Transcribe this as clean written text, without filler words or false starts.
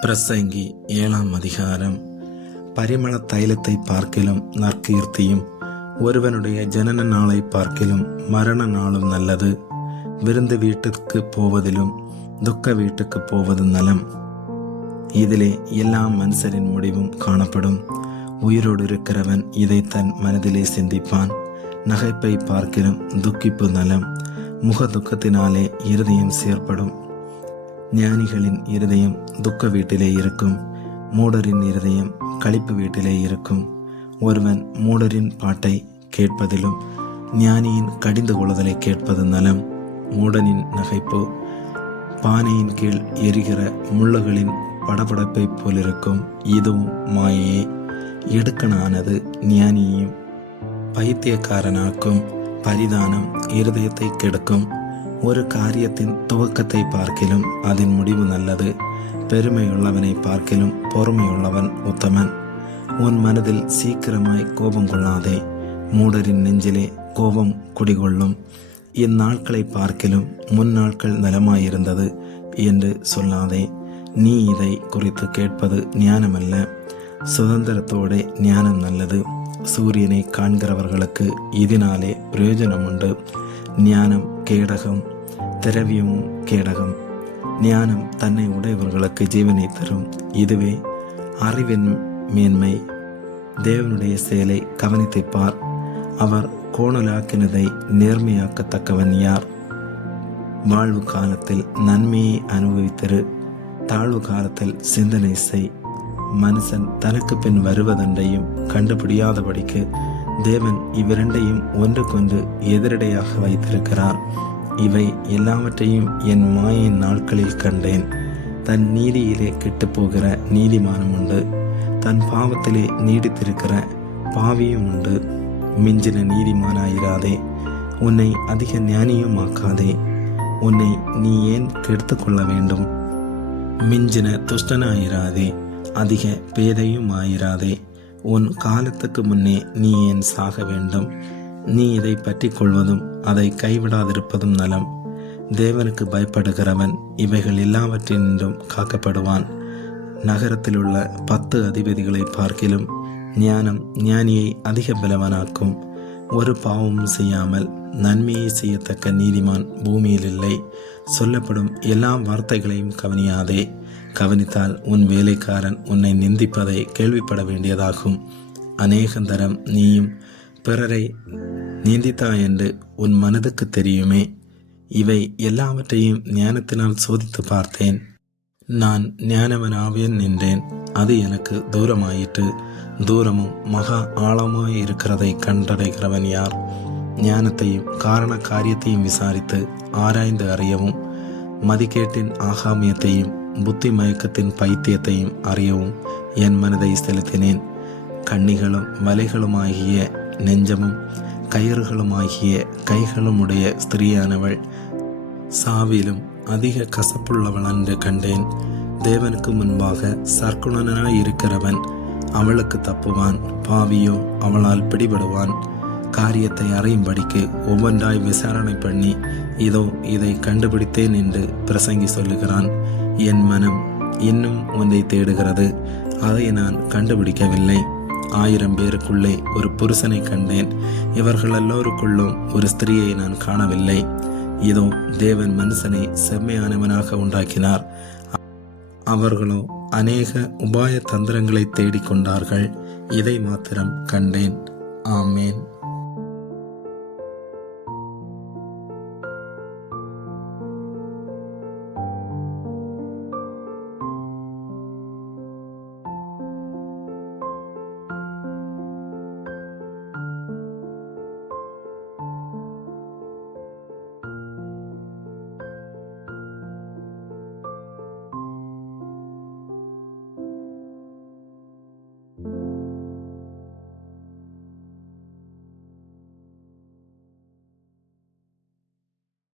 பிரசங்கி 7ஆம் அதிகாரம். பரிமள தைலத்தை பார்க்கிலும் நற்கீர்த்தியும் ஒருவனுடைய ஜனன நாளை பார்க்கிலும் மரண நாளும் நல்லது. விருந்து வீட்டுக்கு போவதிலும் துக்க வீட்டுக்கு போவது நலம். இதிலே எல்லா மனுஷரின் முடிவும் காணப்படும். உயிரோடு இருக்கிறவன் இதை தன் மனதிலே சிந்திப்பான். நகைப்பை பார்க்கிலும் துக்கிப்பு நலம். முக துக்கத்தினாலே இருதயம் செயற்படும். ஞானிகளின் இருதயம் துக்க வீட்டிலே இருக்கும், மூடரின் இருதயம் களிப்பு வீட்டிலே இருக்கும். ஒருவன் மூடரின் பாட்டை கேட்பதிலும் ஞானியின் கடிந்து கொள்ளுதலை கேட்பது நலம். மூடனின் நகைப்போ பானையின் கீழ் எரிகிற முள்ளுகளின் படபடப்பை போலிருக்கும். இதுவும் மாயையே. இடுக்கணானது ஞானியையும் பைத்தியக்காரனாக்கும். பரிதானம் இருதயத்தை கெடுக்கும். ஒரு காரியத்தின் துவக்கத்தை பார்க்கிலும் அதன் முடிவு நல்லது. பெருமையுள்ளவனை பார்க்கிலும் பொறுமையுள்ளவன் உத்தமன். உன் மனதில் சீக்கிரமாய் கோபம் கொள்ளாதே. மூடரின் நெஞ்சிலே கோபம் குடிகொள்ளும். இந்நாட்களை பார்க்கிலும் முன்னாட்கள் நலமாயிருந்தது என்று சொல்லாதே. நீ இதை குறித்து கேட்பது ஞானமல்ல. சுதந்திரத்தோட ஞானம் நல்லது. சூரியனை காண்கிறவர்களுக்கு இதனாலே பிரயோஜனம் உண்டு. ஞானம் கேடகம், திரவியமும் கேடகம். ஞானம் தன்னை உடையவர்களுக்கு ஜீவனை தரும். இதுவே அறிவின் மேன்மை. தேவனுடைய செயலை கவனித்துப் பார். அவர் கோணலாக்கினதை நேர்மையாக்கத்தக்கவன் யார்? வாழ்வு காலத்தில் நன்மையை அனுபவித்திரு, தாழ்வு காலத்தில் சிந்தனை செய். மனுஷன் தனக்கு பின் வருவதென்றையும் கண்டுபிடியாதபடிக்கு தேவன் இவ்விரண்டையும் ஒன்றுக்கொன்று எதிரடையாக வைத்திருக்கிறார். இவை எல்லாவற்றையும் என் மாயின் நாட்களில் கண்டேன். தன் நீதியிலே கெட்டுப்போகிற நீதிமானம் உண்டு, தன் பாவத்திலே நீடித்திருக்கிற பாவியும் உண்டு. மிஞ்சின நீதிமானாயிராதே, உன்னை அதிக ஞானியுமாக்காதே. உன்னை நீ ஏன் கெடுத்து கொள்ள வேண்டும்? மிஞ்சின துஷ்டனாயிராதே, அதிக பேதையும் ஆயிராதே. உன் காலத்துக்கு முன்னே நீ ஏன் சாக வேண்டும்? நீ இதை பற்றி கொள்வதும் அதை கைவிடாதிருப்பதும் நலம். தேவனுக்கு பயப்படுகிறவன் இவைகள் எல்லாவற்றினின்றும் காக்கப்படுவான். நகரத்தில் உள்ள 10 அதிபதிகளை பார்க்கிலும் ஞானம் ஞானியை அதிக பலவனாக்கும். ஒரு பாவமும் செய்யாமல் நன்மையை செய்யத்தக்க நீதிமான் பூமியில் இல்லை. சொல்லப்படும் எல்லா வார்த்தைகளையும் கவனியாதே. கவனித்தால் உன் வேலைக்காரன் உன்னை நிந்திப்பதை கேள்விப்பட வேண்டியதாகும். அநேகந்தரம் நீயும் பிறரை நிந்தித்தாய் என்று உன் மனதுக்கு தெரியுமே. இவை எல்லாவற்றையும் ஞானத்தினால் சோதித்து பார்த்தேன். நான் ஞானவனாவேன் நின்றேன், அது எனக்கு தூரமாயிற்று. தூரமும் மகா ஆழமாய் இருக்கிறதை கண்டடைகிறவன் யார்? ஞானத்தையும் காரண காரியத்தையும் விசாரித்து ஆராய்ந்து அறியவும், மதிக்கேட்டின் ஆகாமியத்தையும் புத்தி மயக்கத்தின் பைத்தியத்தையும் அறியவும் என் மனதை செலுத்தினேன். கண்ணிகளும் வலைகளுமாகிய நெஞ்சமும் கயிறுகளுமாகிய கைகளுமுடைய ஸ்திரீயானவள் சாவிலும் அதிக கசப்புள்ளவள் என்று கண்டேன். தேவனுக்கு முன்பாக சற்குணனாயிருக்கிறவன் அவளுக்கு தப்புவான், பாவியோ அவளால் பிடிபடுவான். காரியத்தை அறியும்படிக்கு ஒவ்வொன்றாய் விசாரணை பண்ணி இதோ இதை கண்டுபிடித்தேன் என்று பிரசங்கி சொல்லுகிறான். என் மனம் இன்னும் ஒன்றை தேடுகிறது, அதை நான் கண்டுபிடிக்கவில்லை. 1000 பேருக்குள்ளே ஒரு புருஷனை கண்டேன், இவர்கள் எல்லோருக்குள்ளும் ஒரு ஸ்திரீயை நான் காணவில்லை. இதோ தேவன் மனுஷனை செம்மையானவனாக உண்டாக்கினார். அவர்களோ அநேக உபாய தந்திரங்களை தேடிக்கொண்டார்கள். இதை மாத்திரம் கண்டேன். ஆமேன்.